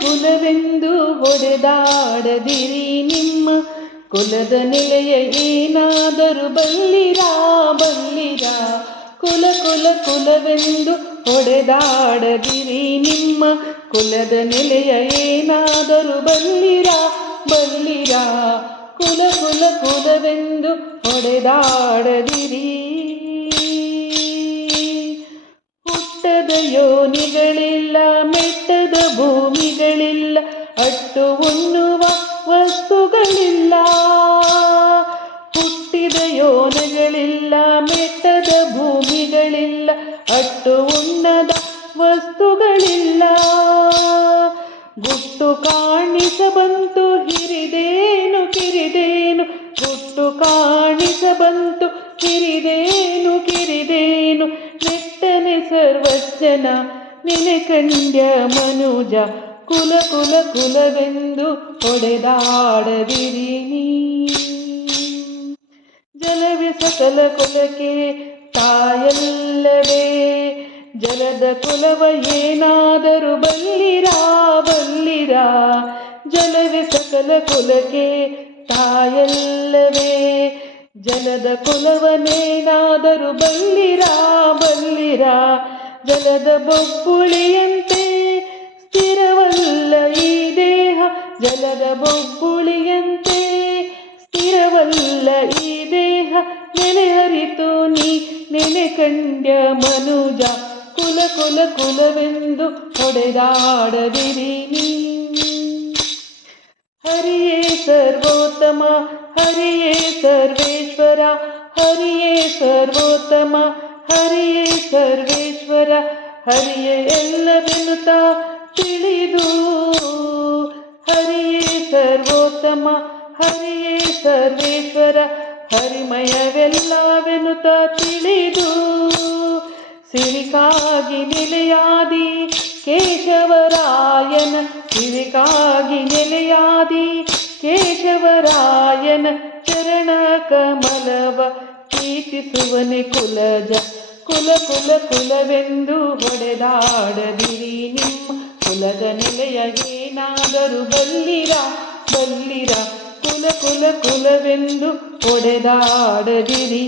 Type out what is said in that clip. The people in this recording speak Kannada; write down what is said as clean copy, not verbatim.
ಕುಲವೆಂದು ಹೊಡೆದಾಡದಿರಿ, ನಿಮ್ಮ ಕುಲದ ನೆಲೆಯ ಏನಾದರೂ ಬಲ್ಲಿರಾ. ಕುಲವೆಂದು ಹೊಡೆದಾಡದಿರಿ, ನಿಮ್ಮ ಕುಲದ ನೆಲೆಯ ಏನಾದರೂ ಬಲ್ಲಿರಾ. ಕುಲವೆಂದು ಹೊಡೆದಾಡದಿರಿ. ಹುಟ್ಟದ ಯೋನಿಗಳಿಲ್ಲ, ಮೆಟ್ಟದ ಭೂಮಿಗಳಿಲ್ಲ, ಅಟ್ಟು ಉಣ್ಣುವ ವಸ್ತುಗಳಿಲ್ಲ. ಹುಟ್ಟಿದ ಯೋನಗಳಿಲ್ಲ, ಮೆಟ್ಟದ ಭೂಮಿಗಳಿಲ್ಲ, ಅಟ್ಟು ಉಣ್ಣದ ವಸ್ತುಗಳಿಲ್ಲ. ಗುಟ್ಟು ಕಾಣಿಸಬಂತು ಹಿರಿದೇನು ಕಿರಿದೇನು, ಗುಟ್ಟು ಕಾಣಿಸಬಂತು ಕಿರಿದೇನು. ನೆಟ್ಟನೆ ಸರ್ವಜ್ಞನ ನೆನೆ ಕಂಡ್ಯ ಮನುಜ, ಕುಲವೆಂದು ಹೊಡೆದಾಡದಿರಿ ನೀ. ಜಲವೇ ಸಕಲ ಕುಲಕ್ಕೆ ತಾಯಲ್ಲವೇ, ಜಲದ ಕುಲವ ಏನಾದರೂ ಬಲ್ಲಿರಾ. ಜಲವೇ ಸಕಲ ಕುಲಕ್ಕೆ ತಾಯಲ್ಲವೇ, ಜಲದ ಕುಲವನೇನಾದರೂ ಬಲ್ಲಿರಾ. ಜಲದ ಬೊಬ್ಬುಳಿಯಂತೆ ಸ್ಥಿರವಲ್ಲ ಈ ದೇಹ, ಜಲದ ಬೊಬ್ಬುಳಿಯಂತೆ ಸ್ಥಿರವಲ್ಲ ಈ ದೇಹ. ನೆನೆ ಹರಿತು ನೀ ನೆನೆ ಕಂಡ್ಯ ಮನುಜ, ಕುಲವೆಂದು ಹೊಡೆದಾಡದಿರಿ ನೀ. ಹರಿಯೇ ಸರ್ವೋತ್ತಮ, ಹರಿಯೇ ಸರ್ವೇಶ್ವರ, ಹರಿಯೇ ಸರ್ವೋತ್ತಮ, ಹರಿಯೇ ಸರ್ವೇಶ್ವರ. ಹರಿಯೇ ಎಲ್ಲವೆನ್ನುತ್ತ ತಿಳಿದು, ಹರಿಯೇ ಸರ್ವೋತ್ತಮ, ಹರಿಯೇ ಸರ್ವೇಶ್ವರ, ಹರಿಮಯವೆಲ್ಲವೆನ್ನುತ್ತ ತಿಳಿದು. ಸಿರಿಕಾಗಿ ನೆಲೆಯಾದಿ ಕೇಶವರಾಯನ, ಸಿರಿಕಾಗಿ ನೆಲೆಯಾದಿ ಕೇಶವರಾಯನ ಚರಣ ಕಮಲವ ಪ್ರೀತಿಸುವನೆ ಕುಲಜ. ಕುಲವೆಂದು ಹೊಡೆದಾಡದಿರಿ, ನಿಮ್ಮ ಕುಲದ ನೆಲೆಯ ಏನಾದರೂ ಬಲ್ಲಿರಾ. ಕುಲವೆಂದು ಹೊಡೆದಾಡದಿರಿ.